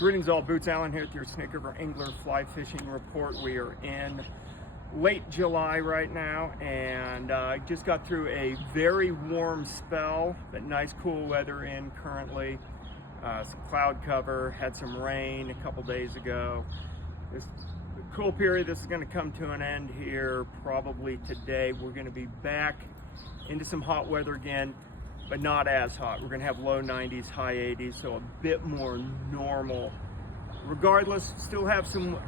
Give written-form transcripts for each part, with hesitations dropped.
Greetings all, Boots Allen here with your Snake River Angler Fly Fishing Report. We are in late July right now, and just got through a very warm spell, but nice cool weather in currently. Some cloud cover, had some rain a couple days ago. This cool period, this is going to come to an end here probably today. We're going to be back into some hot weather again, but not as hot. We're going to have low 90s, high 80s, so a bit more normal. Regardless, still have some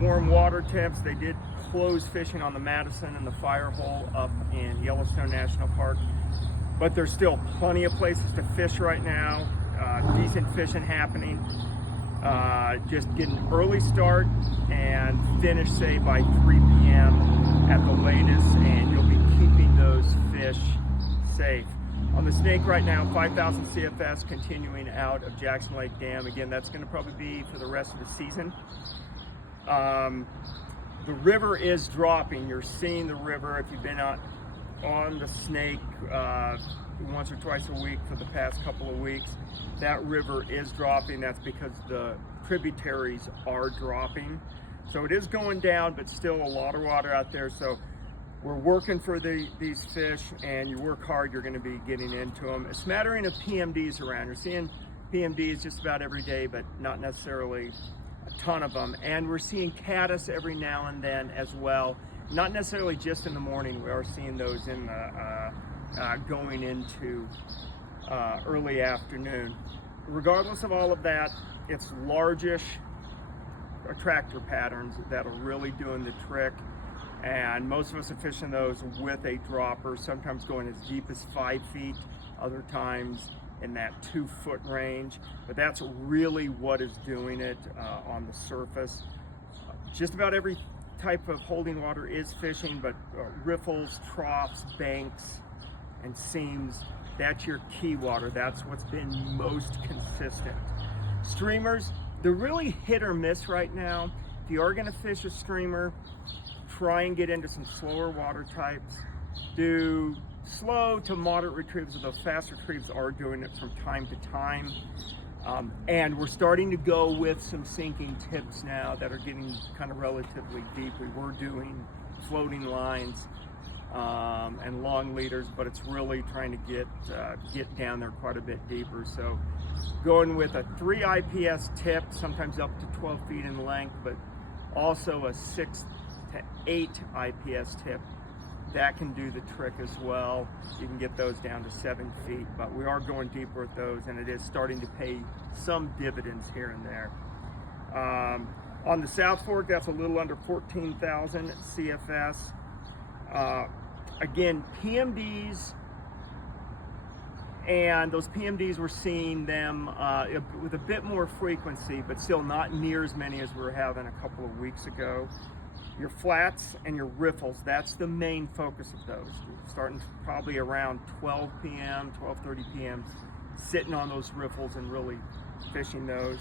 warm water temps. They did close fishing on the Madison and the Fire Hole up in Yellowstone National Park, but there's still plenty of places to fish right now. Decent fishing happening. Just get an early start and finish, say, by 3 p.m. at the latest, and you'll be keeping those fish safe. On the Snake right now, 5,000 CFS continuing out of Jackson Lake Dam. Again, that's going to probably be for the rest of the season. The river is dropping. You're seeing the river if you've been on the Snake once or twice a week for the past couple of weeks. That river is dropping. That's because the tributaries are dropping. So it is going down, but still a lot of water out there. So we're working for these fish, and you work hard, you're going to be getting into them. A smattering of PMDs around. You're seeing PMDs just about every day, but not necessarily a ton of them. And we're seeing caddis every now and then as well. Not necessarily just in the morning. We are seeing those in the going into early afternoon. Regardless of all of that, it's largish attractor patterns that are really doing the trick. And most of us are fishing those with a dropper, sometimes going as deep as 5 feet, other times in that 2-foot range. But that's really what is doing it on the surface. Just about every type of holding water is fishing, but riffles, troughs, banks, and seams, that's your key water. That's what's been most consistent. Streamers, they're really hit or miss right now. If you are going to fish a streamer, try and get into some slower water types. Do slow to moderate retrieves, although fast retrieves are doing it from time to time. And we're starting to go with some sinking tips now that are getting kind of relatively deep. We were doing floating lines and long leaders, but it's really trying to get down there quite a bit deeper. So going with a 3 IPS tip, sometimes up to 12 feet in length, but also a 6 to 8 IPS tip, that can do the trick as well. You can get those down to 7 feet, but we are going deeper with those, and it is starting to pay some dividends here and there. On the South Fork, that's a little under 14,000 CFS. Again, PMDs, and those PMDs, we're seeing them with a bit more frequency, but still not near as many as we were having a couple of weeks ago. Your flats and your riffles, that's the main focus of those. Starting probably around 12 p.m., 12:30 p.m., sitting on those riffles and really fishing those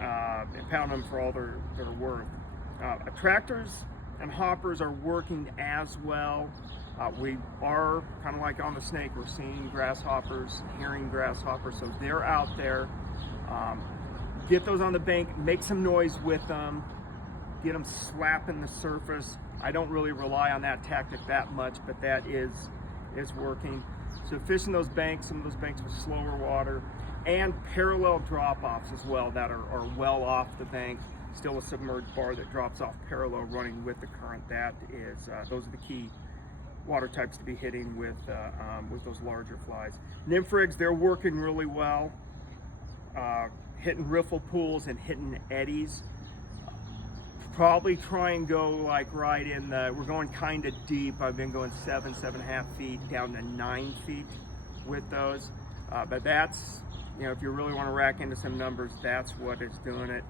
and pounding them for all they're worth. Attractors and hoppers are working as well. We are kind of like on the Snake, we're seeing grasshoppers, hearing grasshoppers, so they're out there. Get those on the bank, make some noise with them, get them slapping the surface. I don't really rely on that tactic that much, but that is working. So fishing those banks, some of those banks with slower water, and parallel drop-offs as well that are well off the bank. Still a submerged bar that drops off parallel running with the current. That is, those are the key water types to be hitting with those larger flies. Nymph rigs, they're working really well. Hitting riffle pools and hitting eddies. Probably try and go like right in the, we're going kind of deep. I've been going 7.5 feet down to 9 feet with those. But that's, if you really want to rack into some numbers, that's what is doing it.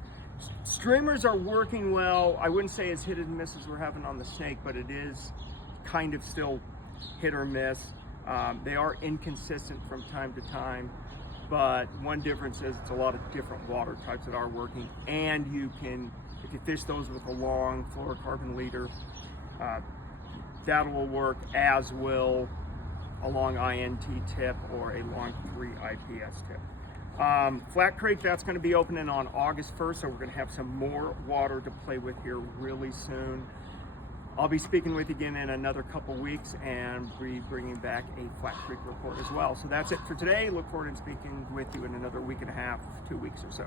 Streamers are working well. I wouldn't say as hit and miss as we're having on the Snake, but it is kind of still hit or miss. They are inconsistent from time to time, but one difference is it's a lot of different water types that are working, and you can, if you fish those with a long fluorocarbon leader, that will work, as will a long INT tip or a long 3 IPS tip. Flat Creek, that's going to be opening on August 1st, so we're going to have some more water to play with here really soon. I'll be speaking with you again in another couple weeks and be bringing back a Flat Creek report as well. So that's it for today. Look forward to speaking with you in another week and a half, 2 weeks or so.